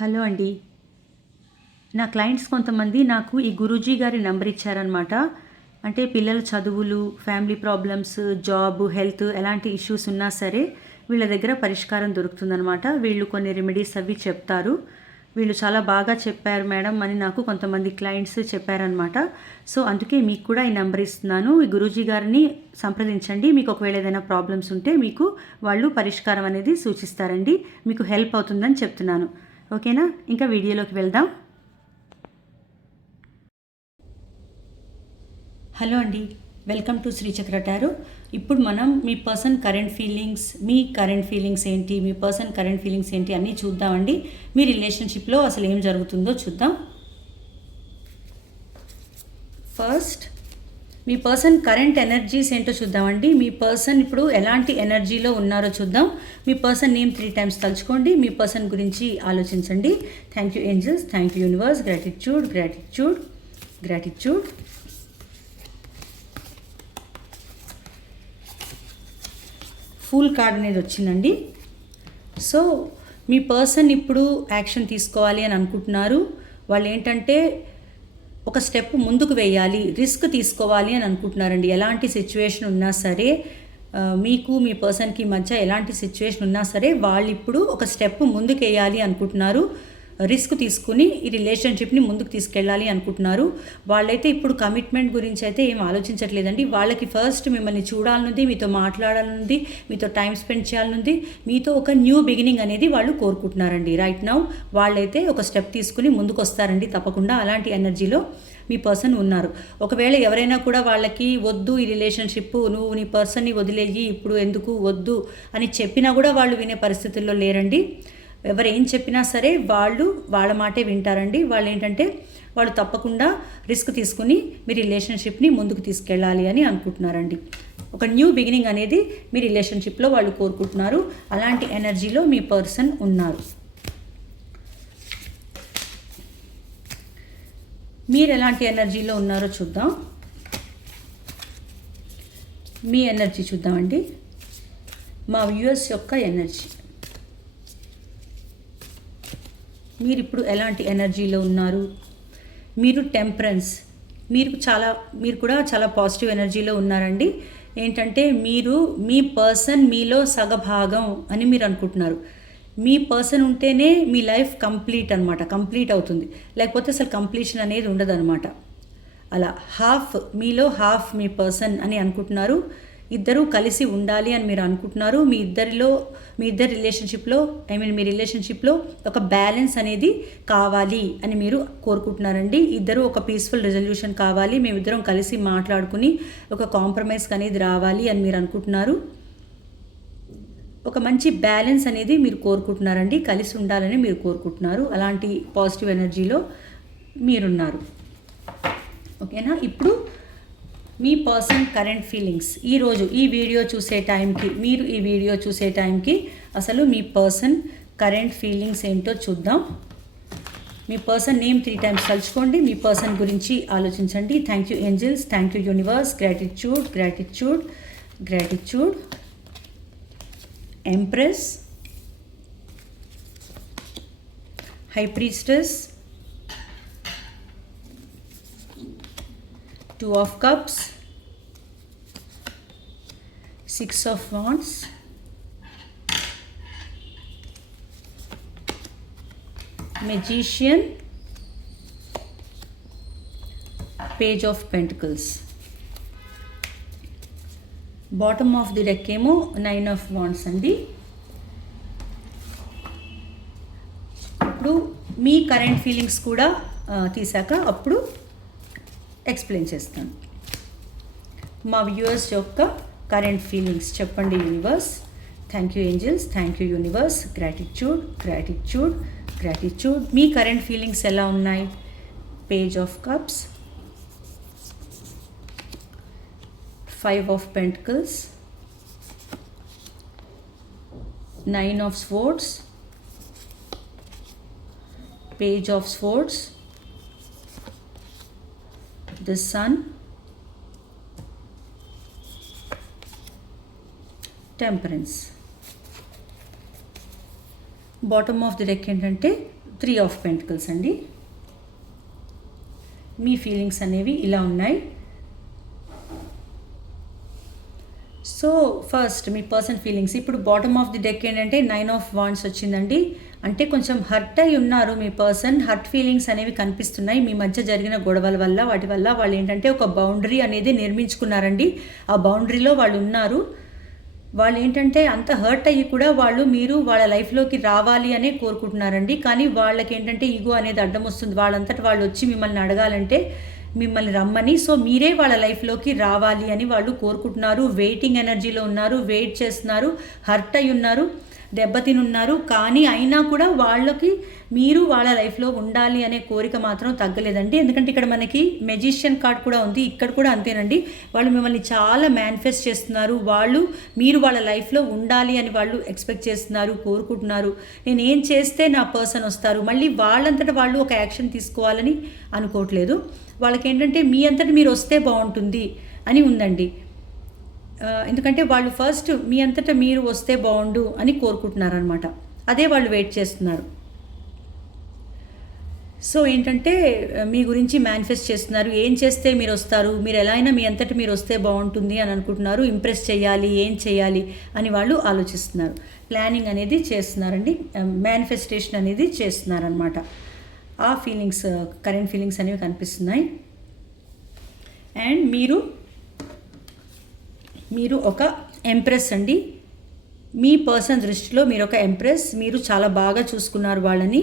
Hello అండి. నా clients కొంతమంది నాకు ఈ గురూజీ గారి నంబర్ ఇచ్చారనమాట. అంటే పిల్లల చదువులు, ఫ్యామిలీ ప్రాబ్లమ్స్, జాబ్, హెల్త్ ఎలాంటి ఇష్యూస్ ఉన్నా సరే వీళ్ళ దగ్గర పరిష్కారం దొరుకుతుందనమాట. వీళ్ళు కొన్ని రెమెడీస్ అవి చెప్తారు. వీళ్ళు చాలా బాగా చెప్పారు మేడం అని నాకు కొంతమంది క్లయింట్స్ చెప్పారనమాట. సో అందుకే మీకు కూడా ఈ నంబర్ ఇస్తున్నాను. ఈ గురూజీ గారిని సంప్రదించండి. మీకు ఒకవేళ ఏదైనా ప్రాబ్లమ్స్ ఉంటే మీకు వాళ్ళు పరిష్కారం అనేది సూచిస్తారండి. మీకు హెల్ప్ అవుతుందని చెప్తున్నాను. ఓకేనా? ఇంకా వీడియోలోకి వెళ్దాం. హలో అండి, వెల్కమ్ టు శ్రీచక్ర టారో. ఇప్పుడు మనం మీ పర్సన్ కరెంట్ ఫీలింగ్స్ ఏంటి, మీ పర్సన్ కరెంట్ ఫీలింగ్స్ ఏంటి అన్నీ చూద్దామండి. మీ రిలేషన్షిప్లో అసలు ఏం జరుగుతుందో చూద్దాం. ఫస్ట్ మీ పర్సన్ కరెంట్ ఎనర్జీస్ ఏంటో చూద్దామండి. మీ పర్సన్ ఇప్పుడు ఎలాంటి ఎనర్జీలో ఉన్నారో చూద్దాం. మీ పర్సన్ నేమ్ 3 times తలుచుకోండి. మీ పర్సన్ గురించి ఆలోచించండి. Thank you angels, thank you universe, gratitude gratitude gratitude. Full card అనేది వచ్చిందండి. సో మీ పర్సన్ ఇప్పుడు యాక్షన్ తీసుకోవాలి అని అనుకుంటున్నారు. వాళ్ళు ఏంటంటే ఒక స్టెప్ ముందుకు వేయాలి, రిస్క్ తీసుకోవాలి అని అనుకుంటున్నారండి. ఎలాంటి సిచ్యువేషన్ ఉన్నా సరే, మీకు మీ పర్సన్కి మధ్య ఎలాంటి సిచ్యువేషన్ ఉన్నా సరే వాళ్ళు ఇప్పుడు ఒక స్టెప్ ముందుకు వేయాలి అనుకుంటున్నారు. రిస్క్ తీసుకుని ఈ రిలేషన్షిప్ని ముందుకు తీసుకెళ్ళాలి అనుకుంటున్నారు. వాళ్ళైతే ఇప్పుడు కమిట్మెంట్ గురించి అయితే ఏం ఆలోచించట్లేదండి. వాళ్ళకి ఫస్ట్ మిమ్మల్ని చూడాలనుంది, మీతో మాట్లాడాలనుంది, మీతో టైం స్పెండ్ చేయాలనుంది, మీతో ఒక న్యూ బిగినింగ్ అనేది వాళ్ళు కోరుకుంటున్నారండి. రైట్ నౌ వాళ్ళైతే ఒక స్టెప్ తీసుకుని ముందుకు వస్తారండి తప్పకుండా. అలాంటి ఎనర్జీలో మీ పర్సన్ ఉన్నారు. ఒకవేళ ఎవరైనా కూడా వాళ్ళకి వద్దు ఈ రిలేషన్షిప్, నువ్వు నీ పర్సన్ని వదిలేయి, ఇప్పుడు ఎందుకు వద్దు అని చెప్పినా కూడా వాళ్ళు వినే పరిస్థితుల్లో లేరండి. ఎవరు ఏం చెప్పినా సరే వాళ్ళు వాళ్ళ మాటే వింటారండి. వాళ్ళు ఏంటంటే వాళ్ళు తప్పకుండా రిస్క్ తీసుకుని మీ రిలేషన్షిప్ని ముందుకు తీసుకెళ్ళాలి అని అనుకుంటున్నారండి. ఒక న్యూ బిగినింగ్ అనేది మీ రిలేషన్షిప్లో వాళ్ళు కోరుకుంటున్నారు. అలాంటి ఎనర్జీలో మీ పర్సన్ ఉన్నారు. మీరు ఎలాంటి ఎనర్జీలో ఉన్నారో చూద్దాం. మీ ఎనర్జీ చూద్దామండి. మా వ్యూయర్స్ యొక్క ఎనర్జీ. మీరు ఇప్పుడు ఎలాంటి ఎనర్జీలో ఉన్నారు? మీరు టెంపరెన్స్, మీరు కూడా చాలా పాజిటివ్ ఎనర్జీలో ఉన్నారండి. ఏంటంటే మీ పర్సన్ మీలో సగభాగం అని మీరు అనుకుంటున్నారు. మీ పర్సన్ ఉంటేనే మీ లైఫ్ కంప్లీట్ అవుతుంది. లేకపోతే అసలు కంప్లీషన్ అనేది ఉండదు అనమాట. అలా మీలో హాఫ్ మీ పర్సన్ అని అనుకుంటున్నారు. ఇద్దరూ కలిసి ఉండాలి అని మీరు అనుకుంటున్నారు. మీ ఇద్దరి రిలేషన్షిప్లో మీ రిలేషన్షిప్లో ఒక బ్యాలెన్స్ అనేది కావాలి అని మీరు కోరుకుంటున్నారండి. ఇద్దరు ఒక పీస్ఫుల్ రెజల్యూషన్ కావాలి, మేమిద్దరం కలిసి మాట్లాడుకుని ఒక కాంప్రమైజ్ అనేది రావాలి అని మీరు అనుకుంటున్నారు. ఒక మంచి బ్యాలెన్స్ అనేది మీరు కోరుకుంటున్నారండి. కలిసి ఉండాలని మీరు కోరుకుంటున్నారు. అలాంటి పాజిటివ్ ఎనర్జీలో మీరున్నారు. ఓకేనా? ఇప్పుడు మీ పర్సన్ కరెంట్ ఫీలింగ్స్ ఈరోజు ఈ వీడియో చూసే టైంకి అసలు మీ పర్సన్ కరెంట్ ఫీలింగ్స్ ఏంటో చూద్దాం. మీ పర్సన్ నేమ్ 3 times తలుచుకోండి. మీ పర్సన్ గురించి ఆలోచించండి. Thank you angels, thank you universe, gratitude gratitude gratitude. Empress, high priestess, 2 of cups, 6 of wands, magician, page of pentacles. Bottom of the deck ఏమో 9 of wands అండి. ఇప్పుడు మీ current feelings కూడా తీసాక అప్పుడు explain చేస్తాను. మా వ్యూవర్స్ యొక్క కరెంట్ ఫీలింగ్స్ చెప్పండి universe. Thank you angels, thank you universe, gratitude gratitude gratitude. Me current feelings ఎలా ఉన్నాయి? Page of cups, 5 of pentacles, 9 of swords, page of swords, the sun, temperance. Bottom of the deck ఏంటంటే 3 of pentacles అండి. మీ feelings అనేవి ఇలా ఉన్నాయి. So first మీ person feelings. ఇప్పుడు bottom of the deck ఏంటంటే 9 of wands వచ్చిందండి. అంటే కొంచెం హర్ట్ అయి ఉన్నారు మీ పర్సన్. హర్ట్ ఫీలింగ్స్ అనేవి కనిపిస్తున్నాయి మీ మధ్య జరిగిన గొడవల వల్ల. వాటి వల్ల వాళ్ళు ఏంటంటే ఒక బౌండరీ అనేది నిర్మించుకున్నారండి. ఆ బౌండరీలో వాళ్ళు ఉన్నారు. వాళ్ళు ఏంటంటే అంత హర్ట్ అయ్యి కూడా మీరు వాళ్ళ లైఫ్లోకి రావాలి అనే కోరుకుంటున్నారండి. కానీ వాళ్ళకి ఏంటంటే ఈగో అనేది అడ్డం వస్తుంది. వాళ్ళంతటి వాళ్ళు వచ్చి మిమ్మల్ని అడగాలంటే మిమ్మల్ని రమ్మని. సో మీరే వాళ్ళ లైఫ్లోకి రావాలి అని వాళ్ళు కోరుకుంటున్నారు. వెయిటింగ్ ఎనర్జీలో ఉన్నారు, వెయిట్ చేస్తున్నారు, హర్ట్ అయి ఉన్నారు, దెబ్బతిని ఉన్నారు. కానీ అయినా కూడా వాళ్ళకి మీరు వాళ్ళ లైఫ్లో ఉండాలి అనే కోరిక మాత్రం తగ్గలేదండి. ఎందుకంటే ఇక్కడ మనకి మెజిషియన్ కార్డ్ కూడా ఉంది. ఇక్కడ కూడా అంతేనండి. వాళ్ళు మిమ్మల్ని చాలా మేనిఫెస్ట్ చేస్తున్నారు. మీరు వాళ్ళ లైఫ్లో ఉండాలి అని వాళ్ళు ఎక్స్పెక్ట్ చేస్తున్నారు, కోరుకుంటున్నారు. నేను ఏం చేస్తే నా పర్సన్ వస్తారు, మళ్ళీ వాళ్ళంతటా వాళ్ళు ఒక యాక్షన్ తీసుకోవాలని అనుకోవట్లేదు. వాళ్ళకి ఏంటంటే మీ అంతటా మీరు వస్తే బాగుంటుంది అని ఉందండి. ఎందుకంటే వాళ్ళు ఫస్ట్ మీ అంతటా మీరు వస్తే బాగుండు అని కోరుకుంటున్నారనమాట. అదే వాళ్ళు వెయిట్ చేస్తున్నారు. సో ఏంటంటే మీ గురించి మేనిఫెస్ట్ చేస్తున్నారు. ఏం చేస్తే మీరు వస్తారు, మీరు ఎలా అయినా మీ అంతటా మీరు వస్తే బాగుంటుంది అని అనుకుంటున్నారు. ఇంప్రెస్ చేయాలి, ఏం చేయాలి అని వాళ్ళు ఆలోచిస్తున్నారు. ప్లానింగ్ అనేది చేస్తున్నారండి. మేనిఫెస్టేషన్ అనేది చేస్తున్నారనమాట. ఆ ఫీలింగ్స్, కరెంట్ ఫీలింగ్స్ అనేవి కనిపిస్తున్నాయి. అండ్ మీరు ఒక ఎంప్రెస్ అండి. మీ పర్సన్ దృష్టిలో మీరు ఒక ఎంప్రెస్. మీరు చాలా బాగా చూసుకున్నారు వాళ్ళని.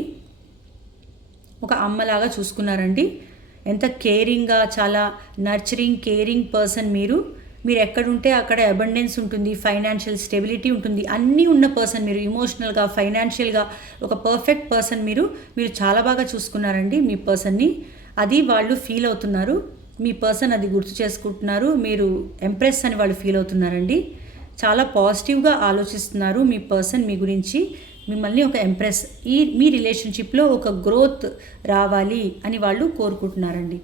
ఒక అమ్మలాగా చూసుకున్నారండి. ఎంత కేరింగ్గా, చాలా నర్చరింగ్, కేరింగ్ పర్సన్ మీరు ఎక్కడుంటే అక్కడ అబండెన్స్ ఉంటుంది, ఫైనాన్షియల్ స్టెబిలిటీ ఉంటుంది, అన్నీ ఉన్న పర్సన్ మీరు. ఇమోషనల్గా, ఫైనాన్షియల్గా ఒక పర్ఫెక్ట్ పర్సన్ మీరు చాలా బాగా చూసుకున్నారండి మీ పర్సన్ని. అది వాళ్ళు ఫీల్ అవుతున్నారు. మీ పర్సన్ అది గుర్తు చేసుకుంటున్నారు. మీరు ఎంప్రెస్ అని వాళ్ళు ఫీల్ అవుతున్నారండి. చాలా పాజిటివ్గా ఆలోచిస్తున్నారు మీ పర్సన్ మీ గురించి. మిమ్మల్ని ఒక ఎంప్రెస్, మీ రిలేషన్షిప్లో ఒక గ్రోత్ రావాలి అని వాళ్ళు కోరుకుంటున్నారండి.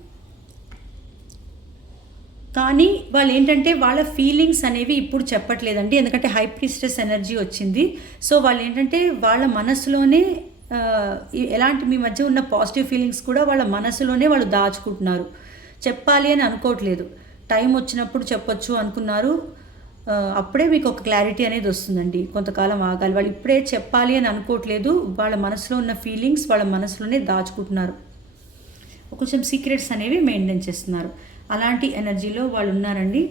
కానీ వాళ్ళు ఏంటంటే వాళ్ళ ఫీలింగ్స్ అనేవి ఇప్పుడు చెప్పట్లేదండి. ఎందుకంటే హై ప్రీస్టెస్ ఎనర్జీ వచ్చింది. సో వాళ్ళు ఏంటంటే వాళ్ళ మనసులోనే ఎలాంటి మీ మధ్య ఉన్న పాజిటివ్ ఫీలింగ్స్ కూడా వాళ్ళ మనసులోనే వాళ్ళు దాచుకుంటున్నారు. చెప్పాలి అని అనుకోవట్లేదు. టైం వచ్చినప్పుడు చెప్పొచ్చు అనుకున్నారు. అప్పుడే మీకు ఒక క్లారిటీ అనేది వస్తుందండి. కొంతకాలం ఆగాలి. వాళ్ళు ఇప్పుడే చెప్పాలి అని అనుకోవట్లేదు. వాళ్ళ మనసులో ఉన్న ఫీలింగ్స్ వాళ్ళ మనసులోనే దాచుకుంటున్నారు. కొంచెం సీక్రెట్స్ అనేవి మెయింటైన్ చేస్తున్నారు. అలాంటి ఎనర్జీలో వాళ్ళు ఉన్నారండి.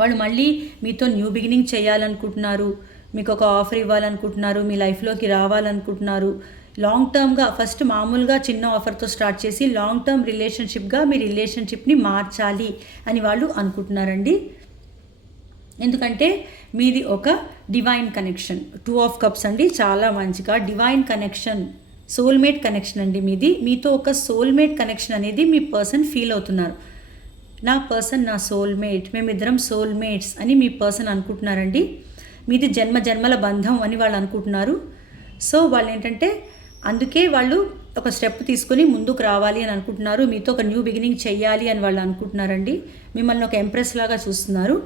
వాళ్ళు మళ్ళీ మీతో న్యూ బిగినింగ్ చేయాలనుకుంటున్నారు. మీకు ఒక ఆఫర్ ఇవ్వాలనుకుంటున్నారు. మీ లైఫ్లోకి రావాలనుకుంటున్నారు. లాంగ్ టర్మ్గా, ఫస్ట్ మామూలుగా చిన్న ఆఫర్తో స్టార్ట్ చేసి లాంగ్ టర్మ్ రిలేషన్షిప్గా మీ రిలేషన్షిప్ని మార్చాలి అని వాళ్ళు అనుకుంటున్నారండి. ఎందుకంటే మీది ఒక డివైన్ కనెక్షన్. 2 ఆఫ్ కప్స్ అండి. చాలా మంచిగా డివైన్ కనెక్షన్, సోల్మేట్ కనెక్షన్ అండి మీది. మీతో ఒక సోల్మేట్ కనెక్షన్ అనేది మీ పర్సన్ ఫీల్ అవుతున్నారు. నా పర్సన్ నా సోల్మేట్, మేమిద్దరం సోల్మేట్స్ అని మీ పర్సన్ అనుకుంటున్నారండి. మీది జన్మ జన్మల బంధం అని వాళ్ళు అనుకుంటున్నారు. సో వాళ్ళు ఏంటంటే అందుకే వాళ్ళు ఒక స్టెప్ తీసుకొని ముందుకు రావాలి అని అనుకుంటున్నారు. మీతో ఒక న్యూ బిగినింగ్ చెయ్యాలి అని వాళ్ళు అనుకుంటున్నారండి. మిమ్మల్ని ఒక ఎంప్రెస్ లాగా చూస్తున్నారు.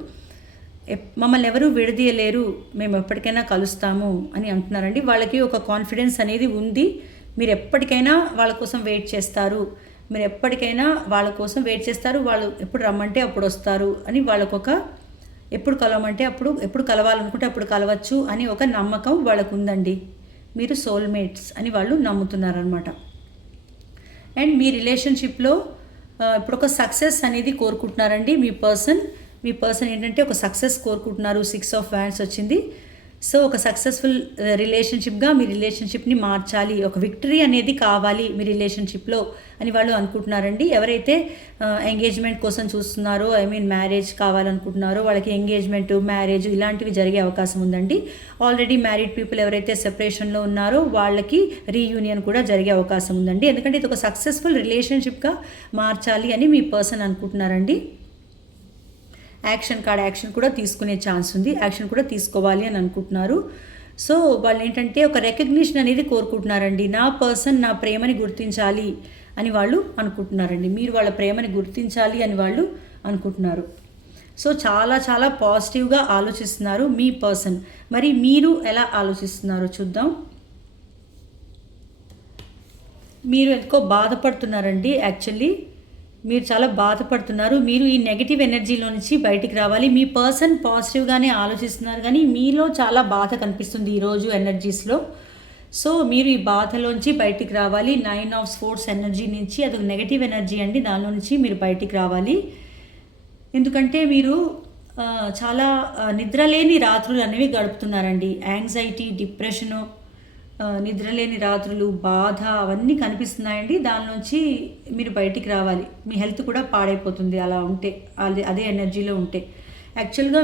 మమ్మల్ని ఎవరు విడదీయలేరు, మేము ఎప్పటికైనా కలుస్తాము అని అంటున్నారండి. వాళ్ళకి ఒక కాన్ఫిడెన్స్ అనేది ఉంది. మీరు ఎప్పటికైనా వాళ్ళ కోసం వెయిట్ చేస్తారు. వాళ్ళు ఎప్పుడు రమ్మంటే అప్పుడు వస్తారు అని వాళ్ళకొక, ఎప్పుడు కలవమంటే ఎప్పుడు కలవాలనుకుంటే అప్పుడు కలవచ్చు అని ఒక నమ్మకం వాళ్ళకు ఉందండి. మీరు సోల్మేట్స్ అని వాళ్ళు నమ్ముతున్నారనమాట. అండ్ మీ రిలేషన్షిప్లో ఇప్పుడు ఒక సక్సెస్ అనేది కోరుకుంటున్నారండి మీ పర్సన్ ఏంటంటే ఒక సక్సెస్ కోరుకుంటున్నారు. 6 ఆఫ్ వ్యాండ్స్ వచ్చింది. సో ఒక సక్సెస్ఫుల్ రిలేషన్షిప్గా మీ రిలేషన్షిప్ని మార్చాలి, ఒక విక్టరీ అనేది కావాలి మీ రిలేషన్షిప్లో అని వాళ్ళు అనుకుంటున్నారండి. ఎవరైతే ఎంగేజ్మెంట్ కోసం చూస్తున్నారో, మ్యారేజ్ కావాలనుకుంటున్నారో వాళ్ళకి ఎంగేజ్మెంట్, మ్యారేజ్ ఇలాంటివి జరిగే అవకాశం ఉందండి. ఆల్రెడీ మ్యారీడ్ పీపుల్ ఎవరైతే సెపరేషన్లో ఉన్నారో వాళ్ళకి రీయూనియన్ కూడా జరిగే అవకాశం ఉందండి. ఎందుకంటే ఇది ఒక సక్సెస్ఫుల్ రిలేషన్షిప్గా మార్చాలి అని మీ పర్సన్ అనుకుంటున్నారండి. యాక్షన్ కూడా తీసుకునే ఛాన్స్ ఉంది. యాక్షన్ కూడా తీసుకోవాలి అని అనుకుంటున్నారు. సో వాళ్ళు ఏంటంటే ఒక రికగ్నిషన్ అనేది కోరుకుంటున్నారండి. నా పర్సన్ నా ప్రేమని గుర్తించాలి అని వాళ్ళు అనుకుంటున్నారండి. మీరు వాళ్ళ ప్రేమని గుర్తించాలి అని వాళ్ళు అనుకుంటున్నారు. సో చాలా చాలా పాజిటివ్గా ఆలోచిస్తున్నారు మీ పర్సన్. మరి మీరు ఎలా ఆలోచిస్తున్నారో చూద్దాం. మీరు ఎందుకో బాధపడుతున్నారండి. యాక్చువల్లీ మీరు చాలా బాధపడుతున్నారు. మీరు ఈ నెగటివ్ ఎనర్జీలో నుంచి బయటికి రావాలి. మీ పర్సన్ పాజిటివ్గానే ఆలోచిస్తున్నారు, కానీ మీలో చాలా బాధ కనిపిస్తుంది ఈరోజు ఎనర్జీస్లో. సో మీరు ఈ బాధలోంచి బయటికి రావాలి. 9 ఆఫ్ స్పోర్ట్స్ ఎనర్జీ నుంచి, అదొక నెగటివ్ ఎనర్జీ అండి, దానిలో నుంచి మీరు బయటికి రావాలి. ఎందుకంటే మీరు చాలా నిద్రలేని రాత్రులు అనేవి గడుపుతున్నారండి. యాంగ్జైటీ, డిప్రెషను, నిద్రలేని రాత్రులు, బాధ అవన్నీ కనిపిస్తున్నాయండి. దాని నుంచి మీరు బయటికి రావాలి. మీ హెల్త్ కూడా పాడైపోతుంది అలా ఉంటే, అదే ఎనర్జీలో ఉంటే. యాక్చువల్గా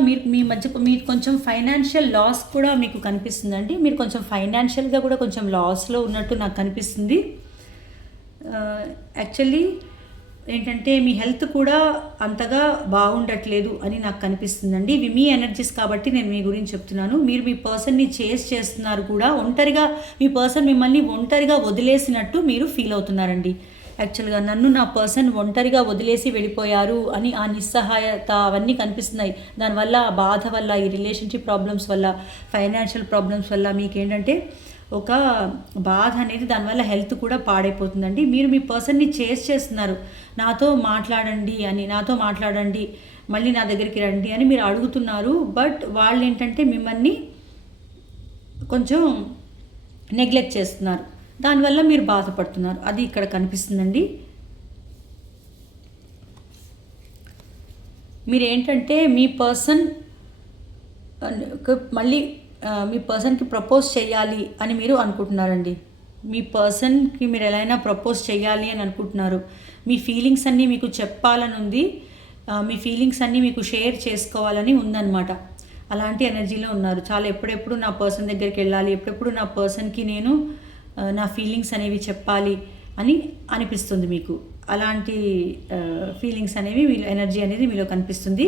మీరు కొంచెం ఫైనాన్షియల్ లాస్ కూడా మీకు కనిపిస్తుందండి. మీరు కొంచెం ఫైనాన్షియల్గా కూడా కొంచెం లాస్లో ఉన్నట్టు నాకు కనిపిస్తుంది. యాక్చువల్లీ ఏంటంటే మీ హెల్త్ కూడా అంతగా బాగుండట్లేదు అని నాకు కనిపిస్తుందండి. ఇవి మీ ఎనర్జీస్ కాబట్టి నేను మీ గురించి చెప్తున్నాను. మీరు మీ పర్సన్ని చేస్తున్నారు కూడా, ఒంటరిగా మీ పర్సన్ మిమ్మల్ని ఒంటరిగా వదిలేసినట్టు మీరు ఫీల్ అవుతున్నారండి. యాక్చువల్గా నన్ను నా పర్సన్ ఒంటరిగా వదిలేసి వెళ్ళిపోయారు అని ఆ నిస్సహాయత అవన్నీ కనిపిస్తున్నాయి. దానివల్ల ఆ బాధ వల్ల, ఈ రిలేషన్షిప్ ప్రాబ్లమ్స్ వల్ల, ఫైనాన్షియల్ ప్రాబ్లమ్స్ వల్ల మీకేంటంటే ఒక బాధ అనేది, దానివల్ల హెల్త్ కూడా పాడైపోతుందండి. మీరు మీ పర్సన్ని చేస్తున్నారు, నాతో మాట్లాడండి, మళ్ళీ నా దగ్గరికి రండి అని మీరు అడుగుతున్నారు. బట్ వాళ్ళు ఏంటంటే మిమ్మల్ని కొంచెం నెగ్లెక్ట్ చేస్తున్నారు. దానివల్ల మీరు బాధపడుతున్నారు. అది ఇక్కడ కనిపిస్తుందండి. మీరేంటంటే మీ పర్సన్ మళ్ళీ మీ పర్సన్కి ప్రపోజ్ చేయాలి అని మీరు అనుకుంటున్నారండి. మీ పర్సన్కి మీరు ఎలా అయినా ప్రపోజ్ చేయాలి అని అనుకుంటున్నారు. మీ ఫీలింగ్స్ అన్నీ మీకు చెప్పాలని ఉంది. మీ ఫీలింగ్స్ అన్నీ మీకు షేర్ చేసుకోవాలని ఉందన్నమాట. అలాంటి ఎనర్జీలో ఉన్నారు. చాలా ఎప్పుడెప్పుడు నా పర్సన్ దగ్గరికి వెళ్ళాలి, ఎప్పుడెప్పుడు నా పర్సన్కి నేను నా ఫీలింగ్స్ అనేవి చెప్పాలి అని అనిపిస్తుంది మీకు. అలాంటి ఫీలింగ్స్ అనేవి మీలో, ఎనర్జీ అనేది మీలో కనిపిస్తుంది.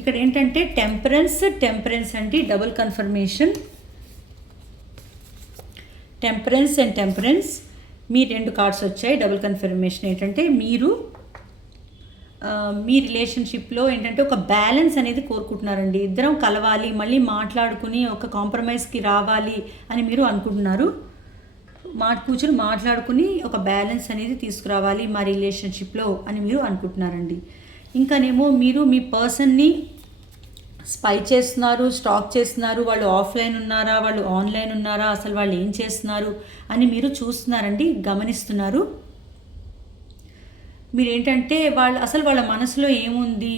ఇక్కడ ఏంటంటే టెంపరెన్స్ అంటే డబుల్ కన్ఫర్మేషన్. టెంపరెన్స్ మీ 2 కార్డ్స్ వచ్చాయి. డబుల్ కన్ఫర్మేషన్ ఏంటంటే మీరు మీ రిలేషన్షిప్లో ఏంటంటే ఒక బ్యాలెన్స్ అనేది కోరుకుంటున్నారండి. ఇద్దరం కలవాలి, మళ్ళీ మాట్లాడుకుని ఒక కాంప్రమైజ్కి రావాలి అని మీరు అనుకుంటున్నారు. కూర్చొని మాట్లాడుకుని ఒక బ్యాలెన్స్ అనేది తీసుకురావాలి మా రిలేషన్షిప్లో అని మీరు అనుకుంటున్నారండి. ఇంకానేమో మీరు మీ పర్సన్ని స్పై చేస్తున్నారు, స్టాక్ చేస్తున్నారు. వాళ్ళు ఆఫ్లైన్ ఉన్నారా, వాళ్ళు ఆన్లైన్ ఉన్నారా, అసలు వాళ్ళు ఏం చేస్తున్నారు అని మీరు చూస్తున్నారండి, గమనిస్తున్నారు. మీరేంటంటే వాళ్ళ మనసులో ఏముంది,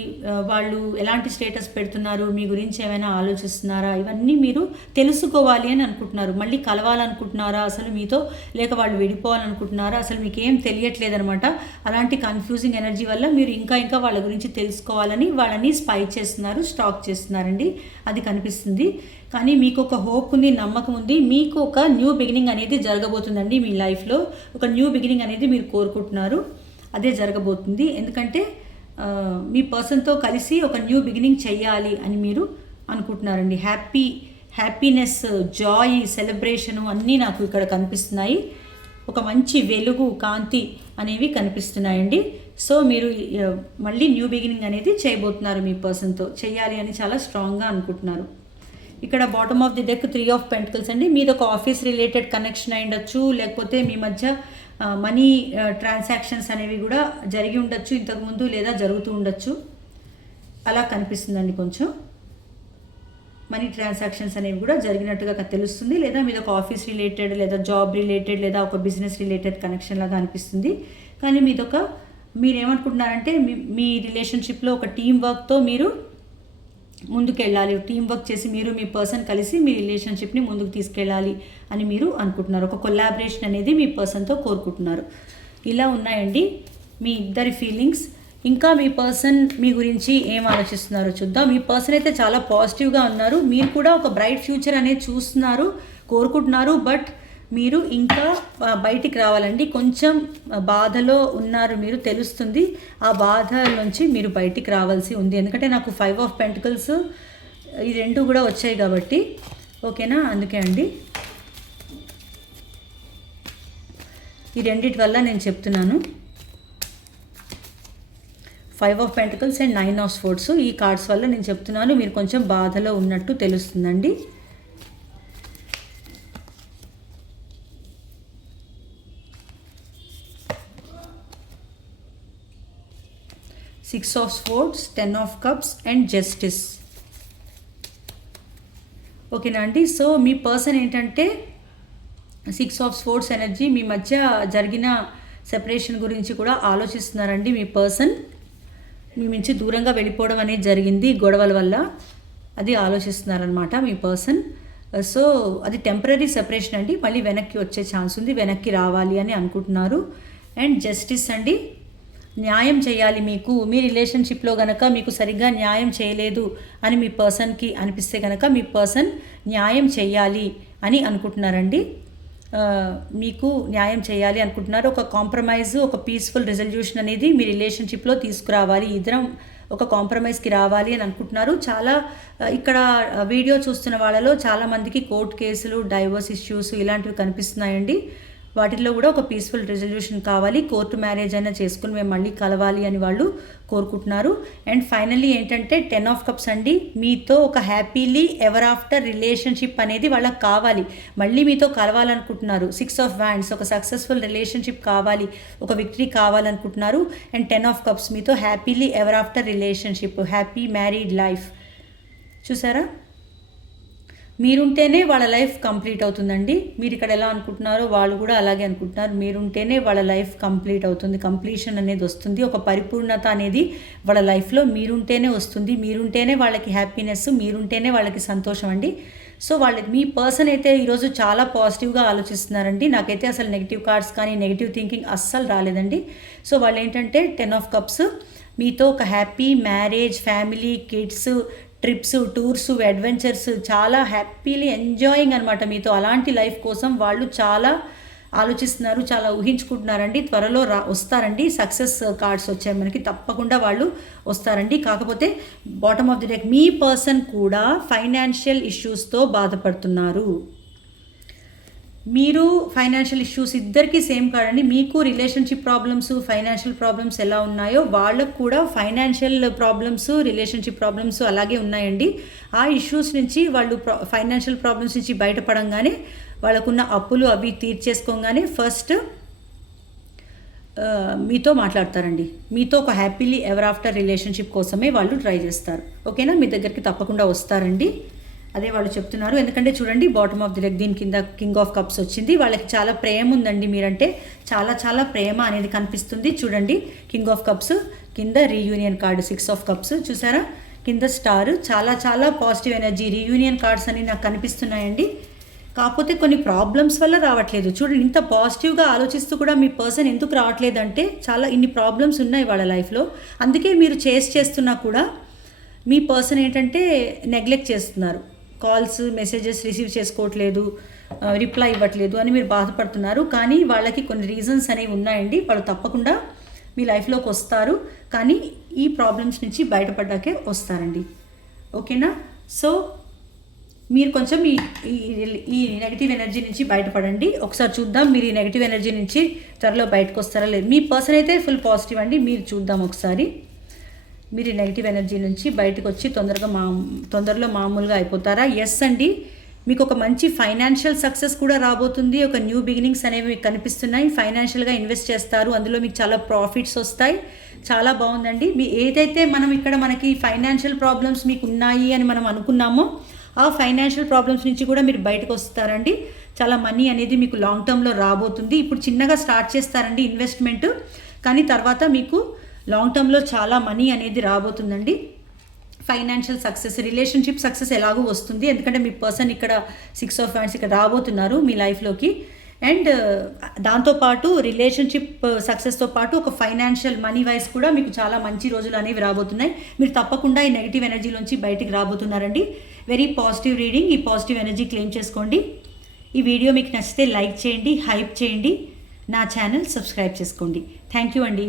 వాళ్ళు ఎలాంటి స్టేటస్ పెడుతున్నారు, మీ గురించి ఏమైనా ఆలోచిస్తున్నారా, ఇవన్నీ మీరు తెలుసుకోవాలి అని అనుకుంటున్నారు. మళ్ళీ కలవాలనుకుంటున్నారా అసలు మీతో, లేక వాళ్ళు విడిపోవాలనుకుంటున్నారా, అసలు మీకు ఏం తెలియట్లేదనమాట. అలాంటి కన్ఫ్యూజింగ్ ఎనర్జీ వల్ల మీరు ఇంకా వాళ్ళ గురించి తెలుసుకోవాలని వాళ్ళని స్పై చేస్తున్నారు, స్టాక్ చేస్తున్నారండి. అది కనిపిస్తుంది. కానీ మీకు ఒక హోప్ ఉంది, నమ్మకం ఉంది. మీకు ఒక న్యూ బిగినింగ్ అనేది జరగబోతుందండి. మీ లైఫ్లో ఒక న్యూ బిగినింగ్ అనేది మీరు కోరుకుంటున్నారు. అదే జరగబోతుంది. ఎందుకంటే మీ పర్సన్తో కలిసి ఒక న్యూ బిగినింగ్ చెయ్యాలి అని మీరు అనుకుంటున్నారండి. హ్యాపీనెస్, జాయ్, సెలబ్రేషను అన్నీ నాకు ఇక్కడ కనిపిస్తున్నాయి. ఒక మంచి వెలుగు, కాంతి అనేవి కనిపిస్తున్నాయండి. సో మీరు మళ్ళీ న్యూ బిగినింగ్ అనేది చేయబోతున్నారు. మీ పర్సన్తో చెయ్యాలి అని చాలా స్ట్రాంగ్గా అనుకుంటున్నారు. ఇక్కడ bottom of the deck 3 of pentacles అండి. మీది ఒక ఆఫీస్ రిలేటెడ్ కనెక్షన్ అయి ఉండొచ్చు, లేకపోతే మీ మధ్య మనీ ట్రాన్సాక్షన్స్ అనేవి కూడా జరిగి ఉండొచ్చు ఇంతకుముందు, లేదా జరుగుతూ ఉండొచ్చు. అలా కనిపిస్తుందండి. కొంచెం మనీ ట్రాన్సాక్షన్స్ అనేవి కూడా జరిగినట్టుగా తెలుస్తుంది. లేదా మీద ఒక ఆఫీస్ రిలేటెడ్, లేదా జాబ్ రిలేటెడ్, లేదా ఒక బిజినెస్ రిలేటెడ్ కనెక్షన్ లాగా అనిపిస్తుంది. కానీ మీరేమనుకుంటున్నారంటే మీ రిలేషన్షిప్లో ఒక టీం వర్క్తో మీరు ముందుకెళ్ళాలి. టీం వర్క్ చేసి మీరు మీ పర్సన్ కలిసి మీ రిలేషన్షిప్ని ముందుకు తీసుకెళ్ళాలి అని మీరు అనుకుంటున్నారు. ఒక కొలాబరేషన్ అనేది మీ పర్సన్తో కోరుకుంటున్నారు. ఇలా ఉన్నాయండి మీ ఇద్దరి ఫీలింగ్స్. ఇంకా మీ పర్సన్ మీ గురించి ఏం ఆలోచిస్తున్నారో చూద్దాం. మీ పర్సన్ అయితే చాలా పాజిటివ్గా ఉన్నారు. మీరు కూడా ఒక బ్రైట్ ఫ్యూచర్ అనేది చూస్తున్నారు, కోరుకుంటున్నారు. బట్ మీరు ఇంకా బయటికి రావాలండి. కొంచెం బాధలో ఉన్నారు మీరు, తెలుస్తుంది. ఆ బాధ నుంచి మీరు బయటికి రావాల్సి ఉంది. ఎందుకంటే నాకు 5 ఆఫ్ పెంటికల్స్ ఈ 2 కూడా వచ్చాయి కాబట్టి, ఓకేనా. అందుకే అండి ఈ రెండిటి వల్ల నేను చెప్తున్నాను. 5 of pentacles and 9 of sports, ఈ కార్డ్స్ వల్ల నేను చెప్తున్నాను. మీరు కొంచెం బాధలో ఉన్నట్టు తెలుస్తుందండి. 6 of sports, 10 of cups and justice. ఓకేనా అండి. సో మీ పర్సన్ ఏంటంటే 6 ఆఫ్ స్పోర్ట్స్ ఎనర్జీ, మీ మధ్య జరిగిన సెపరేషన్ గురించి కూడా ఆలోచిస్తున్నారండి. మీ పర్సన్ మీ నుంచి దూరంగా వెళ్ళిపోవడం అనేది జరిగింది గొడవల వల్ల, అది ఆలోచిస్తున్నారనమాట మీ పర్సన్. సో అది టెంపరీ సెపరేషన్ అండి, మళ్ళీ వెనక్కి వచ్చే ఛాన్స్ ఉంది, వెనక్కి రావాలి అని అనుకుంటున్నారు. అండ్ జస్టిస్ అండి, న్యాయం చేయాలి మీకు. మీ రిలేషన్షిప్లో కనుక మీకు సరిగ్గా న్యాయం చేయలేదు అని మీ పర్సన్కి అనిపిస్తే కనుక మీ పర్సన్ న్యాయం చేయాలి అని అనుకుంటున్నారండి. మీకు న్యాయం చేయాలి అనుకుంటున్నారు. ఒక కాంప్రమైజ్, ఒక పీస్ఫుల్ రిజల్యూషన్ అనేది మీ రిలేషన్షిప్లో తీసుకురావాలి, ఇద్దరం ఒక కాంప్రమైజ్కి రావాలి అని అనుకుంటున్నారు. చాలా ఇక్కడ వీడియో చూస్తున్న వాళ్ళలో చాలామందికి కోర్టు కేసులు, డైవర్స్ ఇష్యూస్ ఇలాంటివి కనిపిస్తున్నాయండి. వాటిల్లో కూడా ఒక పీస్ఫుల్ రిజల్యూషన్ కావాలి, కోర్టు మ్యారేజ్ అయినా చేసుకుని మేము మళ్ళీ కలవాలి అని వాళ్ళు కోరుకుంటున్నారు. అండ్ ఫైనల్లీ ఏంటంటే 10 ఆఫ్ కప్స్ అండి, మీతో ఒక హ్యాపీలీ ఎవర్ ఆఫ్టర్ రిలేషన్షిప్ అనేది వాళ్ళకి కావాలి, మళ్ళీ మీతో కలవాలనుకుంటున్నారు. 6 ఆఫ్ వ్యాండ్స్, ఒక సక్సెస్ఫుల్ రిలేషన్షిప్ కావాలి, ఒక విక్టరీ కావాలనుకుంటున్నారు. అండ్ 10 ఆఫ్ కప్స్, మీతో happily ever after relationship, happy married life. చూసారా, మీరుంటేనే వాళ్ళ లైఫ్ కంప్లీట్ అవుతుందండి. మీరు ఇక్కడ ఎలా అనుకుంటున్నారో వాళ్ళు కూడా అలాగే అనుకుంటున్నారు. మీరుంటేనే వాళ్ళ లైఫ్ కంప్లీట్ అవుతుంది, కంప్లీషన్ అనేది వస్తుంది, ఒక పరిపూర్ణత అనేది వాళ్ళ లైఫ్లో మీరుంటేనే వస్తుంది. మీరుంటేనే వాళ్ళకి హ్యాపీనెస్, మీరుంటేనే వాళ్ళకి సంతోషం అండి. సో వాళ్ళకి మీ పర్సన్ అయితే ఈరోజు చాలా పాజిటివ్గా ఆలోచిస్తున్నారండి. నాకైతే అసలు నెగిటివ్ కార్డ్స్ కానీ నెగిటివ్ థింకింగ్ అస్సలు రాలేదండి. సో వాళ్ళు ఏంటంటే 10 ఆఫ్ కప్స్, మీతో ఒక happy marriage, family, kids, trips, tours, adventures, చాలా హ్యాపీలీ ఎంజాయింగ్ అనమాట మీతో. అలాంటి లైఫ్ కోసం వాళ్ళు చాలా ఆలోచిస్తున్నారు, చాలా ఊహించుకుంటున్నారండి. త్వరలో వస్తారండి. సక్సెస్ కార్డ్స్ వచ్చాయి మనకి, తప్పకుండా వాళ్ళు వస్తారండి. కాకపోతే bottom of the deck me person కూడా ఫైనాన్షియల్ ఇష్యూస్తో బాధపడుతున్నారు. మీరు ఫైనాన్షియల్ ఇష్యూస్, ఇద్దరికీ సేమ్ కాదండి. మీకు రిలేషన్షిప్ ప్రాబ్లమ్స్, ఫైనాన్షియల్ ప్రాబ్లమ్స్ ఎలా ఉన్నాయో వాళ్ళకు కూడా ఫైనాన్షియల్ ప్రాబ్లమ్స్, రిలేషన్షిప్ ప్రాబ్లమ్స్ అలాగే ఉన్నాయండి. ఆ ఇష్యూస్ నుంచి వాళ్ళు ఫైనాన్షియల్ ప్రాబ్లమ్స్ నుంచి బయటపడంగానే, వాళ్ళకున్న అప్పులు అవి తీర్చేసుకోగానే ఫస్ట్ మీతో మాట్లాడతారండి. మీతో ఒక హ్యాపీలీ ఎవర్ ఆఫ్టర్ రిలేషన్షిప్ కోసమే వాళ్ళు ట్రై చేస్తారు. ఓకేనా, మీ దగ్గరికి తప్పకుండా వస్తారండి, అదే వాళ్ళు చెప్తున్నారు. ఎందుకంటే చూడండి, బాటమ్ ఆఫ్ ది డెక్ దీని కింద కింగ్ ఆఫ్ కప్స్ వచ్చింది. వాళ్ళకి చాలా ప్రేమ ఉందండి మీరంటే, చాలా చాలా ప్రేమ అనేది కనిపిస్తుంది. చూడండి, కింగ్ ఆఫ్ కప్స్ కింద రీయూనియన్ కార్డు, 6 ఆఫ్ కప్స్ చూసారా, కింద స్టార్, చాలా చాలా పాజిటివ్ ఎనర్జీ. రీయూనియన్ కార్డ్స్ అని నాకు కనిపిస్తున్నాయండి. కాకపోతే కొన్ని ప్రాబ్లమ్స్ వల్ల రావట్లేదు. చూడండి, ఇంత పాజిటివ్గా ఆలోచిస్తూ కూడా మీ పర్సన్ ఎందుకు రావట్లేదంటే, చాలా ఇన్ని ప్రాబ్లమ్స్ ఉన్నాయి వాళ్ళ లైఫ్లో. అందుకే మీరు చేస్తున్నా కూడా మీ పర్సన్ ఏంటంటే నెగ్లెక్ట్ చేస్తున్నారు. కాల్స్, మెసేజెస్ రిసీవ్ చేసుకోవట్లేదు, రిప్లై ఇవ్వట్లేదు అని మీరు బాధపడుతున్నారు. కానీ వాళ్ళకి కొన్ని రీజన్స్ అనేవి ఉన్నాయండి. వాళ్ళు తప్పకుండా మీ లైఫ్లోకి వస్తారు, కానీ ఈ ప్రాబ్లమ్స్ నుంచి బయటపడ్డాకే వస్తారండి. ఓకేనా, సో మీరు కొంచెం ఈ నెగిటివ్ ఎనర్జీ నుంచి బయటపడండి. ఒకసారి చూద్దాం మీరు ఈ నెగిటివ్ ఎనర్జీ నుంచి త్వరలో బయటకు వస్తారా లేదు. మీ పర్సన్ అయితే ఫుల్ పాజిటివ్ అండి. మీరు చూద్దాం ఒకసారి, మీరు ఈ నెగిటివ్ ఎనర్జీ నుంచి బయటకు వచ్చి తొందరలో మామూలుగా అయిపోతారా? ఎస్ అండి, మీకు ఒక మంచి ఫైనాన్షియల్ సక్సెస్ కూడా రాబోతుంది. ఒక న్యూ బిగినింగ్స్ అనేవి మీకు కనిపిస్తున్నాయి. ఫైనాన్షియల్గా ఇన్వెస్ట్ చేస్తారు, అందులో మీకు చాలా ప్రాఫిట్స్ వస్తాయి. చాలా బాగుందండి. మీ ఏదైతే మనం ఇక్కడ మనకి ఫైనాన్షియల్ ప్రాబ్లమ్స్ మీకు ఉన్నాయి అని మనం అనుకున్నామో, ఆ ఫైనాన్షియల్ ప్రాబ్లమ్స్ నుంచి కూడా మీరు బయటకు వస్తారండి. చాలా మనీ అనేది మీకు లాంగ్ టర్మ్లో రాబోతుంది. ఇప్పుడు చిన్నగా స్టార్ట్ చేస్తారండి ఇన్వెస్ట్మెంట్, కానీ తర్వాత మీకు లాంగ్ టర్మ్లో చాలా మనీ అనేది రాబోతుందండి. ఫైనాన్షియల్ సక్సెస్, రిలేషన్షిప్ సక్సెస్ ఎలాగో వస్తుంది, ఎందుకంటే మీ పర్సన్ ఇక్కడ 6 ఆఫ్ వ్యాండ్స్ ఇక్కడ రాబోతున్నారు మీ లైఫ్లోకి. అండ్ దాంతోపాటు రిలేషన్షిప్ సక్సెస్తో పాటు ఒక ఫైనాన్షియల్ మనీ వైజ్ కూడా మీకు చాలా మంచి రోజులు అనేవి రాబోతున్నాయి. మీరు తప్పకుండా ఈ నెగిటివ్ ఎనర్జీలోంచి బయటికి రాబోతున్నారండి. Very positive reading. ఈ పాజిటివ్ ఎనర్జీ క్లెయిమ్ చేసుకోండి. ఈ వీడియో మీకు నచ్చితే లైక్ చేయండి, హైప్ చేయండి, నా ఛానల్ సబ్స్క్రైబ్ చేసుకోండి. థ్యాంక్ యూ అండి.